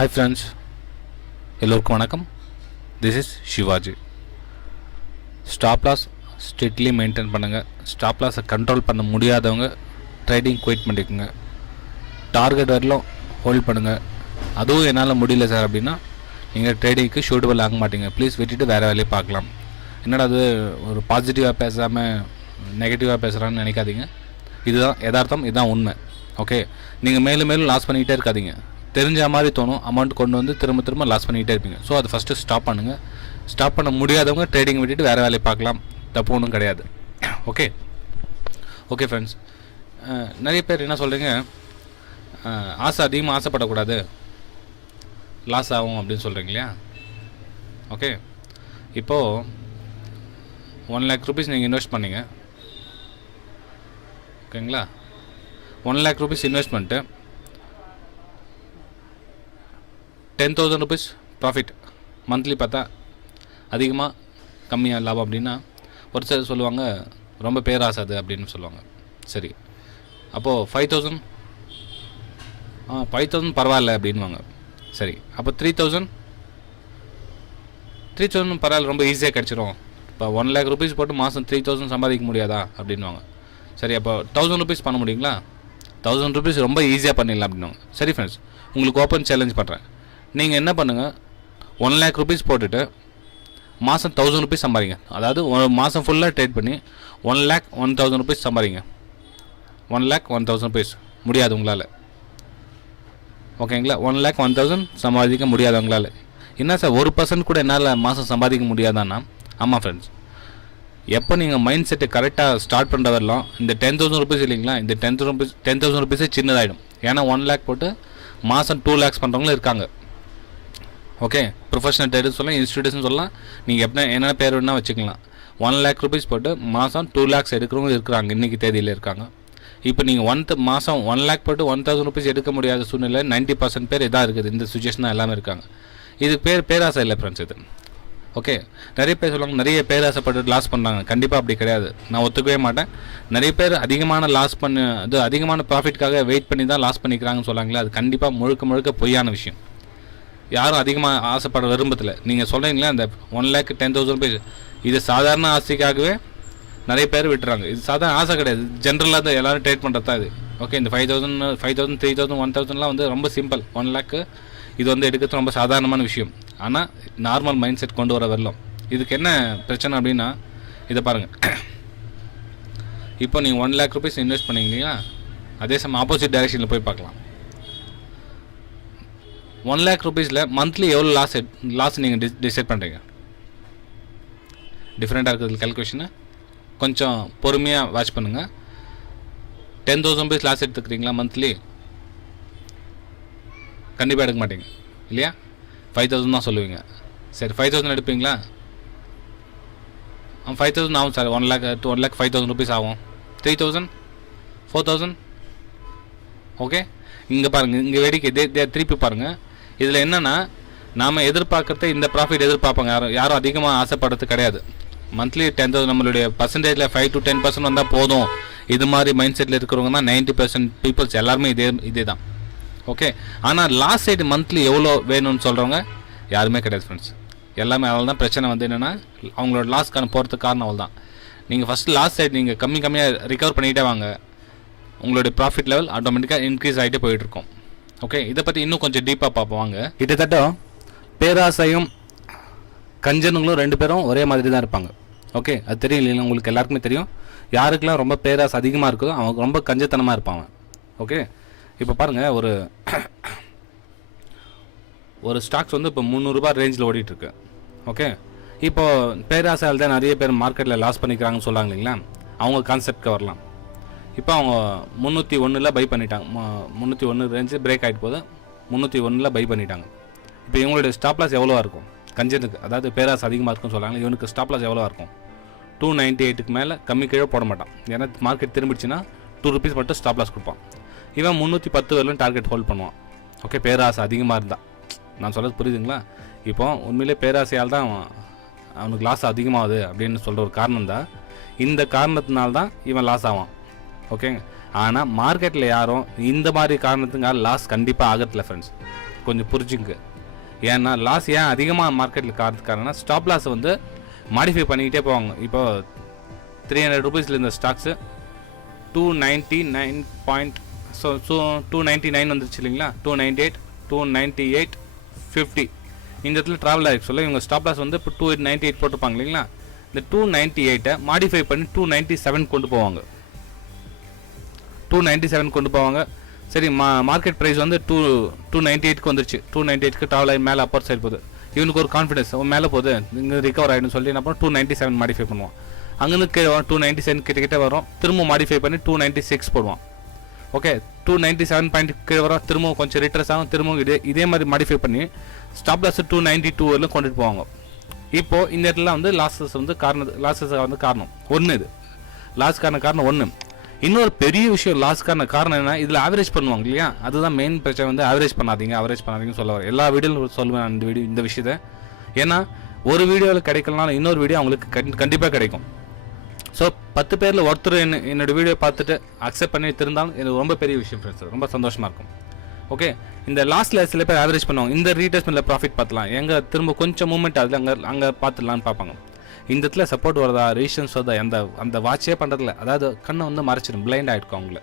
Hi friends, எல்லோருக்கும் வணக்கம். This is Shivaji. Stop loss strictly maintain பண்ணுங்கள். ஸ்டாப் லாஸை கண்ட்ரோல் பண்ண முடியாதவங்க ட்ரேடிங் குயிட் பண்ணிக்கோங்க. டார்கெட் வரலும் ஹோல்ட் பண்ணுங்கள். அதுவும் என்னால் முடியல சார் அப்படின்னா நீங்கள் ட்ரேடிங்க்கு ஷூட்டபிள் ஆக மாட்டீங்க. ப்ளீஸ் விட்டுட்டு வேறு வேலையை பார்க்கலாம். என்னடா அது ஒரு பாசிட்டிவாக பேசாமல் நெகட்டிவாக பேசுகிறான்னு நினைக்காதீங்க. இதுதான் யதார்த்தம், இதுதான் உண்மை. ஓகே, நீங்கள் மேலும் மேலும் லாஸ் பண்ணிக்கிட்டே இருக்காதீங்க. தெரிஞ்ச மாதிரி தோணும், அமௌண்ட் கொண்டு வந்து திரும்ப திரும்ப லாஸ் பண்ணிக்கிட்டே இருப்பீங்க. ஸோ அதை ஃபஸ்ட்டு ஸ்டாப் பண்ணுங்கள். ஸ்டாப் பண்ண முடியாதவங்க ட்ரேடிங் விட்டுட்டு வேறு வேலையை பார்க்கலாம். தப்பு ஒன்றும் கிடையாது. ஓகே ஓகே ஃப்ரெண்ட்ஸ், நிறைய பேர் என்ன சொல்கிறீங்க, ஆசை அதிகமாக ஆசைப்படக்கூடாது, லாஸ் ஆகும் அப்படின்னு சொல்கிறீங்க இல்லையா? ஓகே, இப்போது 1 lakh rupees நீங்கள் இன்வெஸ்ட் பண்ணிங்க. ஓகேங்களா? 1 lakh rupees investment 10,000 rupees profit. Monthly பார்த்தா அதிகமாக கம்மியாக லாபம் அப்படின்னா ஒரு சிலர் சொல்லுவாங்க ரொம்ப பேராசாது அப்படின்னு சொல்லுவாங்க. சரி, அப்போது 5,000 பரவாயில்ல அப்படின்வாங்க. சரி, அப்போ 3,000 பரவாயில்ல, ரொம்ப ஈஸியாக கிடச்சிரும். இப்போ 1 lakh rupees போட்டு மாதம் 3,000 சம்பாதிக்க முடியாதா அப்படின்வாங்க. சரி, அப்போ 1,000 rupees பண்ண முடியுங்களா? 1,000 rupees ரொம்ப ஈஸியாக பண்ணிடலாம் அப்படின்வாங்க. சரி ஃப்ரெண்ட்ஸ், உங்களுக்கு ஓப்பன் சேலஞ்ச் பண்ணுறேன். நீங்கள் என்ன பண்ணுங்கள், 1 lakh rupees போட்டுட்டு மாதம் 1,000 rupees சம்பாதிங்க. அதாவது ஒரு மாதம் ஃபுல்லாக ட்ரேட் பண்ணி 1,01,000 rupees சம்பாதிங்க. 1,01,000 rupees முடியாது உங்களால். ஓகேங்களா? 1,01,000 சம்பாதிக்க முடியாது உங்களால். என்ன சார் 1% கூட என்னால் மாதம் சம்பாதிக்க முடியாதான்னா? ஆமாம் ஃப்ரெண்ட்ஸ், எப்போ நீங்கள் மைண்ட் செட்டை கரெக்டாக ஸ்டார்ட் பண்ணுற வரலாம் இந்த 10,000 rupees இல்லைங்களா, இந்த 10,000 rupees சின்னதாகிடும். ஏன்னா 1 lakh போட்டு மாதம் 2 lakhs பண்ணுறவங்களும் இருக்காங்க. ஓகே, ப்ரொஃபஷனல் ட்ரேடர்ஸ் சொல்லலாம், இன்ஸ்டியூட்ஸ்னு சொல்லலாம், நீங்கள் என்ன பேர் வேணால் வச்சுக்கலாம். 1 lakh rupees போட்டு மாதம் 2 lakhs எடுக்கிறவங்க இருக்கிறாங்க, இன்றைக்கி தேதியில் இருக்காங்க. இப்போ நீங்கள் மாதம் 1 lakh போட்டு 1,000 rupees எடுக்க முடியாத சூழ்நிலை 90% பேர் இதாக இருக்குது. இந்த சுச்சுவேஷன் தான் எல்லாமே இருக்காங்க. இது பேராசை இல்லை ஃப்ரெண்ட்ஸ். இது ஓகே, நிறைய பேர் சொல்லுவாங்க நிறைய பேராசைப்பட்டு லாஸ் பண்ணுறாங்க. கண்டிப்பாக அப்படி கிடையாது, நான் ஒத்துக்கவே மாட்டேன். நிறைய பேர் அதிகமான ப்ராஃபிட்காக வெயிட் பண்ணி தான் லாஸ் பண்ணிக்கிறாங்கன்னு சொல்கிறாங்களே, அது கண்டிப்பாக முழுக்க பொய்யான விஷயம். யாரும் அதிகமாக ஆசைப்பட விரும்பத்தில். நீங்கள் சொல்கிறீங்களே அந்த 1,10,000 rupees, இது சாதாரண ஆசைக்காகவே நிறைய பேர் விட்டுறாங்க. இது சாதாரண ஆசை கிடையாது, ஜென்ரலாக தான் எல்லோரும் ட்ரேட் பண்ணுறது தான் இது. ஓகே, இந்த 5,000 3,000 1,000 வந்து ரொம்ப சிம்பிள். 1 lakh இது எடுக்கிறது ரொம்ப சாதாரணமான விஷயம். ஆனால் நார்மல் மைண்ட் செட் கொண்டு வர வரலாம். இதுக்கு என்ன பிரச்சனை அப்படின்னா, இதை பாருங்கள். இப்போ நீங்கள் 1 lakh rupees இன்வெஸ்ட் பண்ணிங்கன்னா அதே சமயம் ஆப்போசிட் டைரெக்ஷனில் போய் பார்க்கலாம். 1 lakh rupeesல மந்த்லி எவ்வளோ லாஸ் நீங்கள் டிசைட் பண்ணுறீங்க? டிஃப்ரெண்ட்டாக இருக்குது கால்குலேஷனு. கொஞ்சம் பொறுமையாக வாட்ச் பண்ணுங்கள். 10,000 rupees லாஸ் எடுத்துக்கிறீங்களா மந்த்லி? கண்டிப்பாக எடுக்க மாட்டீங்க இல்லையா? 5,000 தான் சொல்லுவீங்க. சரி, 5,000 எடுப்பீங்களா? 5,000 ஆகும் சார். 1 lakh 5,000 rupees ஆகும். 3,000 4,000. ஓகே, இங்கே பாருங்கள், இங்கே வேடிக்கை திருப்பி பாருங்கள். இதில் என்னென்னா, நாம் எதிர்பார்க்குறத இந்த ப்ராஃபிட் எதிர்பார்ப்பாங்க. யாரும் அதிகமாக ஆசைப்படுறது கிடையாது. மந்த்லி 10,000 நம்மளுடைய பர்சன்டேஜில் 5 to 10% வந்தால் போதும். இது மாதிரி மைண்ட் செட்டில் இருக்கிறவங்க தான் 90% பீப்புள்ஸ் எல்லாருமே இதே தான். ஓகே, ஆனால் லாஸ்ட் சைடு மந்த்லி எவ்வளோ வேணும்னு சொல்கிறவங்க யாருமே கிடையாது ஃப்ரெண்ட்ஸ். எல்லாமே அவள் தான் பிரச்சனை என்னென்னா, அவங்களோட லாஸ்க்கான போகிறதுக்கு காரணம் அவள் தான். நீங்கள் ஃபஸ்ட்டு லாஸ்ட் சைடு நீங்கள் கம்மியாக ரிகவர் பண்ணிகிட்டே வாங்க. உங்களுடைய ப்ராஃபிட் லெவல் ஆட்டோமேட்டிக்காக இன்க்ரீஸ் ஆகிட்டே போயிட்டுருக்கும். ஓகே, இதை பற்றி இன்னும் கொஞ்சம் டீப்பாக பார்ப்போம். கிட்டத்தட்ட பேராசையும் கஞ்சனுங்களும் 2 பேரும் ஒரே மாதிரி தான் இருப்பாங்க. ஓகே, அது தெரியும் இல்லைங்களா? உங்களுக்கு எல்லாருக்குமே தெரியும். யாருக்கெல்லாம் ரொம்ப பேராசை அதிகமாக இருக்குதோ அவங்க ரொம்ப கஞ்சத்தனமாக இருப்பாங்க. ஓகே, இப்போ பாருங்கள், ஒரு ஸ்டாக்ஸ் இப்போ 300 ரூபாய் ரேஞ்சில் ஓடிட்டுருக்கு. ஓகே, இப்போது பேராசையால் தான் நிறைய பேர் மார்க்கெட்டில் லாஸ் பண்ணிக்கிறாங்கன்னு சொல்கிறாங்க இல்லைங்களா? அவங்க கான்செப்ட்க்கு வரலாம். இப்போ அவங்க 301 பை பண்ணிட்டாங்க. 301 ரேஞ்சு பிரேக் ஆகிட்டு போது 301 பை பண்ணிட்டாங்க. இப்போ இவங்களுடைய ஸ்டாப் லாஸ் எவ்வளோவா இருக்கும்? கஞ்சனுக்கு, அதாவது பேராசை அதிகமாக இருக்குன்னு சொல்கிறாங்க. இவனுக்கு ஸ்டாப் லாஸ் எவ்வளோவா இருக்கும்? 298க்கு மேலே கீழே போட மாட்டான். ஏன்னா மார்க்கெட் திரும்பிடுச்சுன்னா 2 rupees மட்டும் ஸ்டாப் லாஸ் கொடுப்பான். இவன் 310 வரலும் டார்கெட் ஹோல்ட் பண்ணுவான். ஓகே, பேராசை அதிகமாக இருந்தால். நான் சொல்கிறது புரியுதுங்களா? இப்போ உண்மையிலே பேராசையால் தான் அவனுக்கு லாஸ் அதிகமாகுது அப்படின்னு சொல்கிற ஒரு காரணம் தான். இந்த காரணத்தினால்தான் இவன் லாஸ் ஆவான். ஓகேங்க, ஆனால் மார்க்கெட்டில் யாரும் இந்த மாதிரி காரணத்துக்காக லாஸ் கண்டிப்பாக ஆகிறதில்ல ஃப்ரெண்ட்ஸ். கொஞ்சம் புரிஞ்சுங்க. ஏன்னா லாஸ் ஏன் அதிகமாக மார்க்கெட்டில் காரணம்னா ஸ்டாப் லாஸ் வந்து மாடிஃபை பண்ணிக்கிட்டே போவாங்க. இப்போ 300 ரூபீஸில் இருந்த ஸ்டாக்ஸு 299 ஸோ 299 வந்துருச்சு இல்லைங்களா, 298 298 50 இந்த இடத்துல ட்ராவல் ஆகிருக்கு சொல்ல. இவங்க ஸ்டாப் லாஸ் வந்து இப்போ 298 போட்டிருப்பாங்க இல்லைங்களா, இந்த 298 மாடிஃபை பண்ணி 297 கொண்டு போவாங்க. 297 கொண்டு போவாங்க. சரி, மார்க்கெட் ப்ரைஸ் வந்து 298க்கு வந்துருச்சு. 298க்கு ட்ராவல் ஆகி மேலே அப்பர் சைடு போகுது. இவனுக்கு ஒரு கான்ஃபிடன்ஸ் மேலே போகுது, இங்கே ரிகவர் ஆகிடும் சொல்லி என்ன பண்ணுவோம் 297 மாடிஃபை பண்ணுவான். அங்கேருந்து கீழே 297 கிட்ட வரும், திரும்ப மாடிஃபை பண்ணி 296 போடுவான். ஓகே, 297 பாயிண்ட் கீழே வரும், திரும்ப கொஞ்சம் ரிட்ரஸ் ஆகும், திரும்ப இதே மாதிரி மாடிஃபை பண்ணி ஸ்டாப் லாஸ் 292 வரலும் கொண்டுட்டு போவாங்க. இப்போது இந்த இடத்துல வந்து லாஸஸ் வந்து காரணம் ஒன்று. இது லாஸ்க்கான காரணம் ஒன்று. இன்னொரு பெரிய விஷயம் லாஸ்க்கான காரணம் என்ன, இதில் ஆவரேஜ் பண்ணுவாங்க இல்லையா, அதுதான் மெயின் பிரச்சனை. வந்து ஆவரேஜ் பண்ணாதீங்கன்னு சொல்ல வர எல்லா வீடியோவில் சொல்லுவேன் இந்த விஷயத்தை. ஏன்னா ஒரு வீடியோவில் கிடைக்கலனாலும் இன்னொரு வீடியோ அவங்களுக்கு கண்டிப்பாக கிடைக்கும். ஸோ 10 பேரில் ஒருத்தர் என்னோடய வீடியோ பார்த்துட்டு அக்செப்ட் பண்ணி திருந்தாலும் இது ரொம்ப பெரிய விஷயம் ஃப்ரெண்ட்ஸ், ரொம்ப சந்தோஷமாக இருக்கும். ஓகே, இந்த லாஸ்ட்டில் சில பேர் ஆவரேஜ் பண்ணுவாங்க, இந்த ரீடர்ஸ்மெண்ட்டில் ப்ராஃபிட் பார்த்துலாம், எங்கே திரும்ப கொஞ்சம் மூவ்மெண்ட் ஆகுது அங்கே பார்த்துடலான்னு பார்ப்பாங்க. இந்த இடத்துல சப்போர்ட் வருதா, ரெசிஸ்டன்ஸ் வருதா, அந்த வாட்சே பண்ணுறதில்ல. அதாவது கண்ணை வந்து மறைச்சிடும், பிளைண்ட் ஆகிருக்கும் அவங்கள.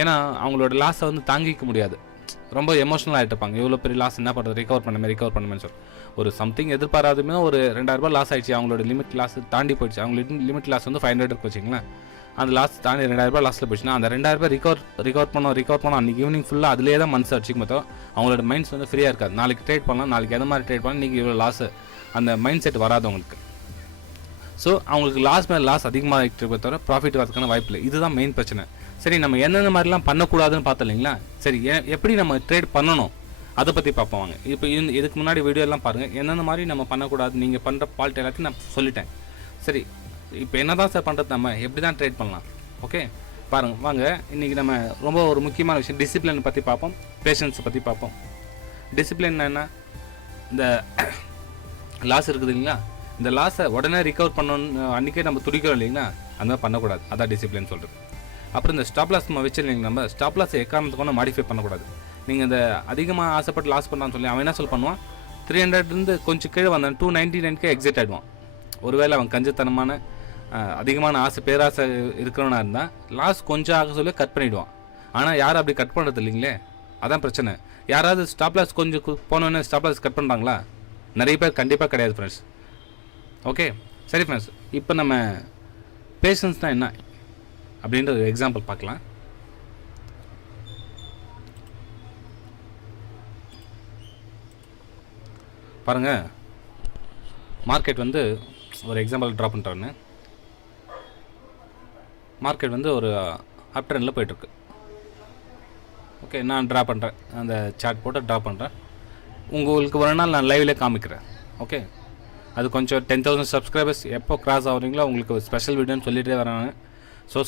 ஏன்னா அவங்களோட லாஸை வந்து தாங்கிக்க முடியாது, ரொம்ப எமோஷனல் ஆகிட்டு இருப்பாங்க. இவ்வளோ பெரிய லாஸ் என்ன பண்ணுறது, ரிகவர் பண்ணுமே சொல்லி ஒரு சம்திங் எதிர்பாராதுமே ஒரு 2000 ரூபாய் லாஸ் ஆயிடுச்சு, அவங்களோட லிமிட் லாஸ் தாண்டி போயிடுச்சு. அவங்களோட லிமிட் லாஸ் வந்து 500 வச்சிங்களேன், அந்த லாஸ் தாண்டி 2000 ரூபாய் லாஸில் போயிடுச்சுன்னா அந்த 2000 ரூபாய் ரிகவர் பண்ணோம் அன்றைக்கி ஈவினிங் ஃபுல்லாக அதிலே தான் மனசு அடிச்சிக்க மாட்டோம். அவங்களோட மைண்ட்ஸ் வந்து ஃப்ரீயாக இருக்காது. நாளைக்கு ட்ரேட் பண்ணலாம், நாளைக்கு எந்த மாதிரி ட்ரேட் பண்ணலாம், இன்றைக்கி இவ்வளோ லாஸு, அந்த மைண்ட் செட் வராது அவங்களுக்கு. ஸோ அவங்களுக்கு லாஸ் அதிகமாக இருக்கிறத தவிர ப்ராஃபிட் வரதுக்கான வாய்ப்பு இல்லை. இதுதான் மெயின் பிரச்சனை. சரி, நம்ம என்னென்ன மாதிரிலாம் பண்ணக்கூடாதுன்னு பார்த்தோம் இல்லைங்களா. சரி, எப்படி நம்ம ட்ரேட் பண்ணணும் அதை பற்றி பார்ப்போம் வாங்க. இப்போ இதுக்கு முன்னாடி வீடியோலாம் பாருங்கள், என்னென்ன மாதிரி நம்ம பண்ணக்கூடாது, நீங்கள் பண்ணுற பால்ட் எல்லாத்தையும் நான் சொல்லிட்டேன். சரி, இப்போ என்ன தான் சார் பண்ணுறது, நம்ம எப்படி தான் ட்ரேட் பண்ணலாம். ஓகே, பாருங்கள் வாங்க. இன்றைக்கி நம்ம ரொம்ப ஒரு முக்கியமான விஷயம் டிசிப்ளின் பற்றி பார்ப்போம், பேஷன்ஸை பற்றி பார்ப்போம். டிசிப்ளின் என்ன, இந்த லாஸ் இருக்குது இல்லைங்களா, இந்த லாஸை உடனே ரிகவர் பண்ணணும்னு அன்றைக்கே நம்ம துடிக்கிறோம் இல்லைங்களா, அந்த மாதிரி பண்ணக்கூடாது. அதான் டிசிப்ளின் சொல்கிறது. அப்புறம் இந்த ஸ்டாப் லாஸ் நம்ம வச்சுருந்தீங்க, நம்ம ஸ்டாப் லாஸை எக்காரணத்துக்கு ஒன்று மாடிஃபை பண்ணக்கூடாது. நீங்கள் இந்த அதிகமாக ஆசைப்பட்டு லாஸ் பண்ணலான்னு சொல்லி அவன் என்ன சொல்ல பண்ணுவான், 300 கொஞ்சம் கீழே வந்தான் 299 எக்ஸிட் ஆகிடுவான். ஒருவேளை அவன் கஞ்சத்தனமான அதிகமான பேராசை இருக்கிறவனா இருந்தால் லாஸ் கொஞ்சம் ஆக சொல்லி கட் பண்ணிவிடுவான். ஆனால் யாரும் அப்படி கட் பண்ணுறது இல்லைங்களே, அதான் பிரச்சனை. யாராவது ஸ்டாப் லாஸ் கொஞ்சம் போனோன்னே ஸ்டாப் லாஸ் கட் பண்ணுறாங்களா? நிறைய பேர் கண்டிப்பாக கிடையாது ஃப்ரெண்ட்ஸ். ஓகே, சரி ஃப்ரெண்ட்ஸ், இப்போ நம்ம பேஷன்ஸ்னால் என்ன அப்படின்ற ஒரு எக்ஸாம்பிள் பார்க்கலாம். பாருங்கள், மார்க்கெட் வந்து ஒரு எக்ஸாம்பிள் ட்ரா பண்ணுறேன்னு, மார்க்கெட் வந்து ஒரு அப் ட்ரெண்டில் போய்ட்டுருக்கு. ஓகே, நான் ட்ரா பண்ணுறேன், அந்த சார்ட் போட்டு ட்ரா பண்ணுறேன். உங்களுக்கு ஒரு நாள் நான் லைவ்லேயே காமிக்கிறேன். ஓகே, அது கொஞ்சம் 10,000 சப்ஸ்கிரைபர்ஸ் எப்போ கிராஸ் ஆகுறீங்களோ உங்களுக்கு ஸ்பெஷல் வீடியோன்னு சொல்லிகிட்டே வராங்க. ஸோ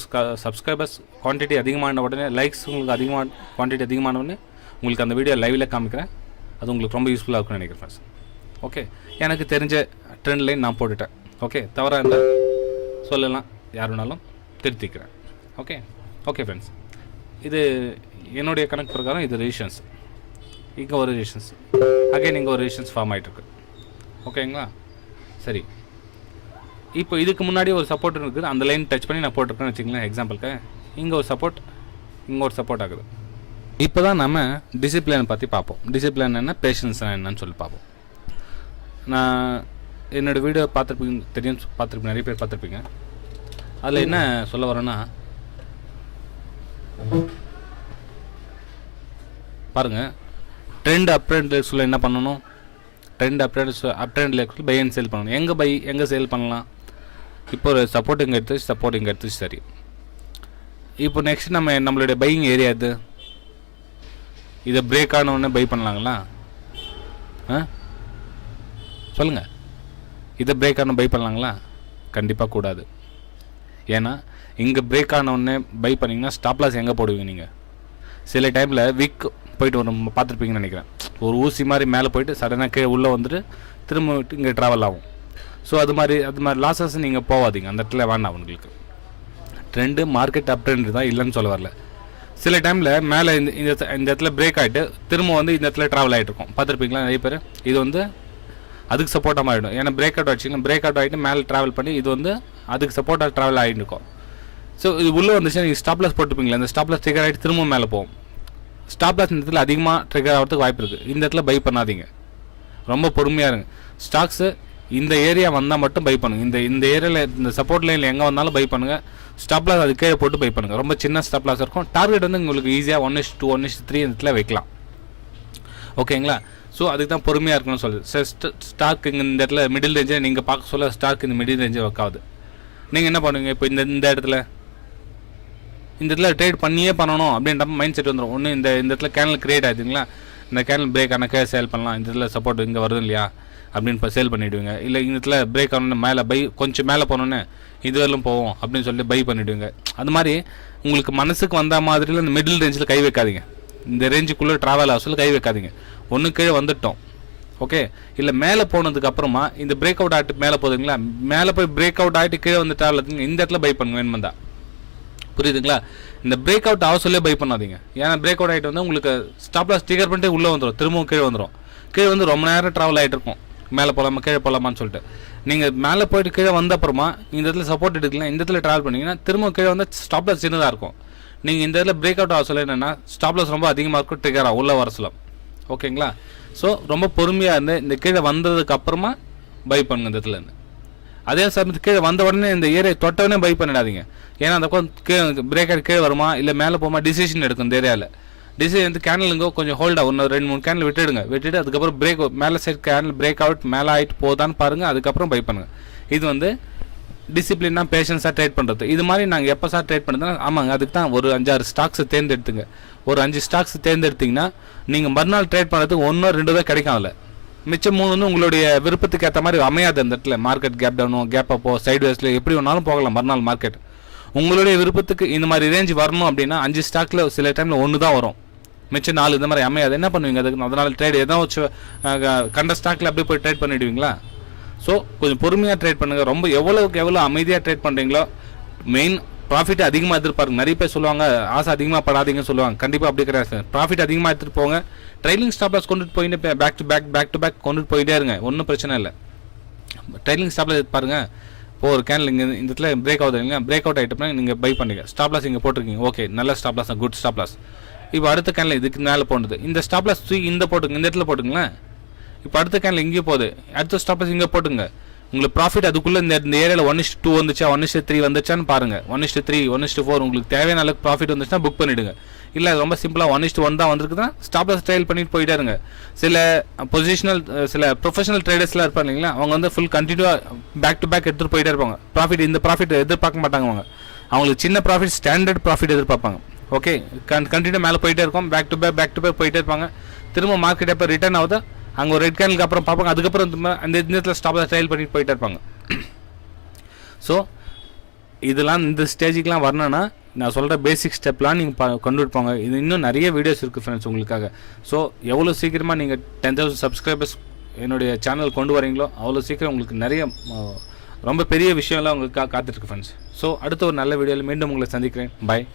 சப்ஸ்கிரைபர்ஸ் குவான்டிட்டி அதிகமான உடனே, லைக்ஸ் உங்களுக்கு குவான்டிட்டி அதிகமான உடனே உங்களுக்கு அந்த வீடியோ லைவில் காமிக்கிறேன். அது உங்களுக்கு ரொம்ப யூஸ்ஃபுல்லாக இருக்கும்னு நினைக்கிறேன் ஃப்ரெண்ட்ஸ். ஓகே, எனக்கு தெரிஞ்ச ட்ரெண்ட் லைன் நான் போட்டுட்டேன். ஓகே, தவறாக இருந்தால் சொல்லலாம், யார் வேணாலும் திருத்திக்கிறேன். ஓகே ஃப்ரெண்ட்ஸ், இது என்னுடைய கணக்கு பிரகாரம் இது ரெசிஸ்டன்ஸ், இங்கே ஒரு ரெசிஸ்டன்ஸ், அகைன் இங்கே ஒரு ரெசிஸ்டன்ஸ் ஃபார்ம் ஆகிட்டுருக்கு. ஓகேங்களா, சரி. இப்போ இதுக்கு முன்னாடி ஒரு சப்போர்ட் இருக்குது, அந்த லைன் டச் பண்ணி நான் போட்டிருக்கேன்னு வச்சுங்களேன் எக்ஸாம்பிளுக்கு. இங்கே ஒரு சப்போர்ட், இங்கே ஒரு சப்போர்ட் ஆகுது. இப்போ தான் நம்ம டிசிப்ளினை பற்றி பார்ப்போம். டிசிப்ளின் என்ன, பேஷன்ஸ் என்னன்னு சொல்லி பார்ப்போம். நான் என்னோடய வீடியோ பார்த்துருப்பீங்க, நிறைய பேர் பார்த்துருப்பீங்க. அதில் என்ன சொல்ல வரேன்னா, பாருங்கள், ட்ரெண்ட் அப் ட்ரெண்ட் சொல்ல என்ன பண்ணணும், trend up trend buy and sell பண்ணணும். எங்கே சேல் பண்ணலாம், இப்போ ஒரு சப்போர்ட் இங்கே எடுத்துச்சு சரி. இப்போ நெக்ஸ்ட் நம்மளுடைய பையிங் ஏரியா இது, இதை பிரேக் ஆன உடனே பை பண்ணலாங்களா? சொல்லுங்கள், இதை பிரேக் ஆன பை பண்ணலாங்களா? கண்டிப்பாக கூடாது. ஏன்னா இங்கே பிரேக் ஆன உடனே பை பண்ணிங்கன்னா ஸ்டாப் லாஸ் எங்கே போடுவீங்க நீங்கள்? சில டைமில் வீக் போயிட்டு வரும், பார்த்துருப்பீங்கன்னு நினைக்கிறேன். ஒரு ஊசி மாதிரி மேலே போயிட்டு சடனாக கீழே உள்ளே வந்துட்டு திரும்ப விட்டு இங்கே ட்ராவல் ஆகும். ஸோ அது மாதிரி லாஸஸ் நீங்கள் போகாதீங்க, அந்த இடத்துல வேண்டாம் உங்களுக்கு. ட்ரெண்டு மார்க்கெட் அப் ட்ரெண்ட் தான் இல்லைன்னு சொல்ல வரல. சில டைமில் மேலே இந்த இடத்துல பிரேக் ஆகிட்டு திரும்ப வந்து இந்த இடத்துல ட்ராவல் ஆகிட்டு இருக்கும். பார்த்துருப்பீங்களா நிறைய பேர்? இது வந்து அதுக்கு சப்போர்ட்டாக மாறிடும். ஏன்னா பிரேக் அவுட் ஆகிடுச்சிங்கன்னா பிரேக் அவுட் ஆகிட்டு மேலே ட்ராவல் பண்ணி இது வந்து அதுக்கு சப்போர்ட்டாக ட்ராவல் ஆகிட்டு இருக்கும். ஸோ இது உள்ளே வந்துச்சுன்னா நீங்கள் ஸ்டாப்லாஸ் போட்டுப்பீங்களா, அந்த ஸ்டாப்லாஸ் ட்ரிகர் ஆகிட்டு திரும்ப மேலே போகும். ஸ்டாப்லாஸ் இந்த இடத்துல அதிகமாக ட்ரிகர் ஆகிறதுக்கு வாய்ப்பு இருக்குது. இந்த இடத்துல பை பண்ணாதீங்க, ரொம்ப பொறுமையாக இருங்க. ஸ்டாக்ஸு இந்த ஏரியா வந்தால் மட்டும் பை பண்ணுங்கள். இந்த ஏரியாவில் இந்த சப்போர்ட் லைனில் எங்கே வந்தாலும் பை பண்ணுங்கள். ஸ்டாப்லாஸ் அது கீழே போட்டு பை பண்ணுங்கள். ரொம்ப சின்ன ஸ்டாப்லாஸ் இருக்கும். டார்கெட் வந்து உங்களுக்கு ஈஸியாக 1:2 1:3 இந்த இடத்துல வைக்கலாம். ஓகேங்களா? ஸோ அதுக்கு தான் பொறுமையாக இருக்கணும்னு சொல்லுது. ஸ்டாக் இந்த இடத்துல மிடில் ரேஞ்சை நீங்கள் பார்க்க சொல்ல ஸ்டாக் இந்த மிடில் ரேஞ்சை ஒர்க்காகுது. நீங்கள் என்ன பண்ணுவீங்க? இப்போ இந்த இடத்துல ட்ரேட் பண்ணியே பண்ணணும் அப்படின்றப்ப மைண்ட் செட் வந்துடும். ஒன்று இந்த இடத்துல கேனல் கிரியேட் ஆகிடுங்களா, இந்த கேனல் பிரேக் ஆனால் சேல் பண்ணலாம், இந்த இடத்துல சப்போர்ட் இங்கே வருது இல்லையா அப்படின்னு இப்போ சேல் பண்ணிவிடுவீங்க. இல்லை இந்த இடத்துல பிரேக் ஆகணுன்னு மேலே பை கொஞ்சம் மேலே போனோன்னே இது வரலும் போவோம் அப்படின்னு சொல்லி பை பண்ணிவிடுவீங்க. அது மாதிரி உங்களுக்கு மனசுக்கு வந்த மாதிரியில் இந்த மிடில் ரேஞ்சில் கை வைக்காதீங்க. இந்த ரேஞ்சுக்குள்ளே ட்ராவல் ஆக சொல்லி கை வைக்காதீங்க. ஒன்று கீழே வந்துட்டோம், ஓகே, இல்லை மேலே போனதுக்கு அப்புறமா இந்த பிரேக் அவுட் ஆகிட்டு மேலே போகுதுங்களா, மேலே போய் பிரேக் அவுட் ஆகிட்டு கீழே வந்து ட்ராவல் ஆகுதுங்க, இந்த இடத்துல பை பண்ணுங்க வேணுமா தான். புரியுதுங்களா? இந்த பிரேக் அவுட் ஆக சொல்லி பை பண்ணாதீங்க. ஏன்னா பிரேக் அவுட் ஆகிட்டு வந்து உங்களுக்கு ஸ்டாப்லாஸ் ட்ரிகர் பண்ணிட்டு உள்ளே வந்துடும், திரும்பவும் கீழே வந்துடும். கீழே வந்து ரொம்ப நேரம் ட்ராவல் ஆகிட்டு இருக்கும், மேலே போகலாமா கீழே போகலாமான்னு சொல்லிட்டு. நீங்கள் மேலே போயிட்டு கீழே வந்த அப்புறமா இந்த இடத்துல சப்போர்ட் எடுக்கலாம், இந்த இடத்துல ட்ராவல் பண்ணிங்கன்னா திரும்ப கீழே வந்து ஸ்டாப்லாஸ் சின்னதாக இருக்கும். நீங்கள் இந்த இடத்துல பிரேக் அவுட் ஆக சொல்ல என்னென்னா ஸ்டாப்லாஸ் ரொம்ப அதிகமாக இருக்கும், ட்ரிகர் ஆகும் உள்ளே வர சொல்ல. ஓகேங்களா? ஸோ ரொம்ப பொறுமையாக இருந்து இந்த கீழே வந்ததுக்கு அப்புறமா பை பண்ணுங்க. இந்த இடத்துலேருந்து அதே சமயத்து கீழே வந்த உடனே இந்த ஏரியா தொட்டவுடனே பை பண்ணிடாதீங்க. ஏன்னா அந்த கீழே பிரேக் ஆகிட்டு கீழே வருமா இல்லை மேலே போகுமா டிசிஷன் எடுக்கும். இந்த ஏரியாவில் டிசிஷன் வந்து கேனலுங்க கொஞ்சம் ஹோல்டாக ஒன்று 2-3 கேனல் விட்டுட்டு அதுக்கப்புறம் பிரேக் மேலே சைட் கேனல் பிரேக் அவுட் மேலே ஆகிட்டு போதான்னு பாருங்கள், அதுக்கப்புறம் பை பண்ணுங்கள். இது வந்து டிசிப்ளினாக பேஷன்ஸாக ட்ரேட் பண்ணுறது. இது மாதிரி நாங்கள் எப்போ சார் ட்ரேட் பண்ணுறதுனா, ஆமாங்க அதுக்கு தான் ஒரு 5-6 ஸ்டாக்ஸை தேர்ந்தெடுத்துங்க. ஒரு 5 ஸ்டாக்ஸ் தேர்ந்தெடுத்திங்கன்னா நீங்கள் மறுநாள் ட்ரேட் பண்ணுறதுக்கு 1-2 தான் கிடைக்கும். அதில் மிச்சம் 3 வந்து உங்களுடைய விருப்பத்துக்கு ஏற்ற மாதிரி அமையாது. அந்த இடத்துல மார்க்கெட் கேப் டவுனோ கேப் அப்போ சைட் வேஸில் எப்படி வேணாலும் போகலாம் மறுநாள் மார்க்கெட். உங்களுடைய விருப்பத்துக்கு இந்த மாதிரி ரேஞ்ச் வரணும் அப்படின்னா 5 ஸ்டாக்கில் சில டைமில் 1 தான் வரும், மிச்சம் 4 இந்த மாதிரி அமையாது. என்ன பண்ணுவீங்க அதுக்கு? அதனால் ட்ரேட் ஏதாச்சும் கண்ட ஸ்டாக்கில் அப்படியே போய் ட்ரேட் பண்ணிவிடுவீங்களா? ஸோ கொஞ்சம் பொறுமையாக ட்ரேட் பண்ணுங்கள். ரொம்ப எவ்வளோக்கு எவ்வளோ அமைதியாக ட்ரேட் பண்ணுறீங்களோ மெயின் ப்ராஃபிட் அதிகமாக எதிர்பார்ங்க. நிறைய பேர் சொல்லுவாங்க ஆசை அதிகமாக படாதீங்கன்னு சொல்லுவாங்க. கண்டிப்பாக அப்படி கிடையாது சார். ப்ராஃபிட் அதிகமாக எடுத்துகிட்டு போங்க. ட்ரைலிங் ஸ்டாப்லாஸ் கொண்டுட்டு போயிட்டு பேக் டு பேக் கொண்டுட்டு போயிட்டே இருங்க, ஒன்றும் பிரச்சனை இல்லை. ட்ரைலிங் ஸ்டாப்லாஸ் பாருங்கள். இப்போ ஒரு கேனில் இங்கே இந்த இடத்துல பிரேக் ஆகுது இல்லைங்க, பிரேக் அவுட் ஆகிட்டோம்னா நீங்கள் பை பண்ணுங்க. ஸ்டாப்லாஸ் இங்கே போட்டிருக்கீங்க, ஓகே நல்ல ஸ்டாப்லாஸ், குட் ஸ்டாப்லாஸ். இப்போ அடுத்த கேனில் இதுக்கு மேலே போனது இந்த ஸ்டாப்லாஸ் இந்த போட்டுங்க, இந்த இடத்துல போட்டுங்களேன். இப்போ அடுத்த கேனில் இங்கே போகுது, அடுத்த ஸ்டாப்லாஸ் இங்கே போட்டுங்க. உங்களுக்கு ப்ராஃபிட் அதுக்குள்ளே இந்த ஏரியாவில் 1:2 வந்துச்சா 1:3 வந்துச்சான்னு பாருங்கள். 1:3 1:4 உங்களுக்கு தேவையான அளவுக்கு ப்ராஃபிட் வந்துச்சுன்னா புக் பண்ணிவிடுங்க. இல்லை ரொம்ப சிம்பிளாக 1:1 தான் வந்திருக்குதுன்னா ஸ்டாப்லாஸ் ட்ரைல் பண்ணிட்டு போயிட்டே இருங்க. சில சில ப்ரொஃபஷனல் ட்ரேடர்ஸ்லாம் இருப்பாங்க இல்லைங்களா, அவங்க வந்து ஃபுல் கண்டினியூவாக பேக் டு பேக் எடுத்துகிட்டு போயிட்டே இருப்பாங்க. இந்த ப்ராஃபிட் எதிர்பார்க்க மாட்டாங்க. அவங்களுக்கு சின்ன ப்ராஃபிட் ஸ்டாண்டர்ட் ப்ராஃபிட் எதிர்பார்ப்பாங்க. ஓகே, கண்டினியூ மேலே போயிட்டே இருக்கும், பேக் டு பேக் போயிட்டே இருப்பாங்க. திரும்ப மார்க்கெட் எப்போ ரிட்டர்ன் ஆகுதோ அங்கே ஒரு ரெட் கேனலுக்கு அப்புறம் பார்ப்பாங்க, அதுக்கப்புறம் அந்த இடத்துல ஸ்டாப்லாஸ் ட்ரைல் பண்ணிட்டு போயிட்டே இருப்பாங்க. ஸோ இதெல்லாம் இந்த ஸ்டேஜுக்கெலாம் வரணும்னா நான் சொல்கிற பேசிக் ஸ்டெப்லாம் நீங்கள் கொண்டு போங்க. இது இன்னும் நிறைய வீடியோஸ் இருக்குது ஃப்ரெண்ட்ஸ் உங்களுக்காக. ஸோ எவ்வளோ சீக்கிரமாக நீங்கள் 10,000 சப்ஸ்கிரைபர்ஸ் என்னுடைய சேனல் கொண்டு வரீங்களோ அவ்வளோ சீக்கிரம் உங்களுக்கு நிறைய ரொம்ப பெரிய விஷயம்லாம் உங்களுக்கு காத்துட்ருக்கு ஃப்ரெண்ட்ஸ். ஸோ அடுத்த ஒரு நல்ல வீடியோவில் மீண்டும் உங்களை சந்திக்கிறேன். பாய்.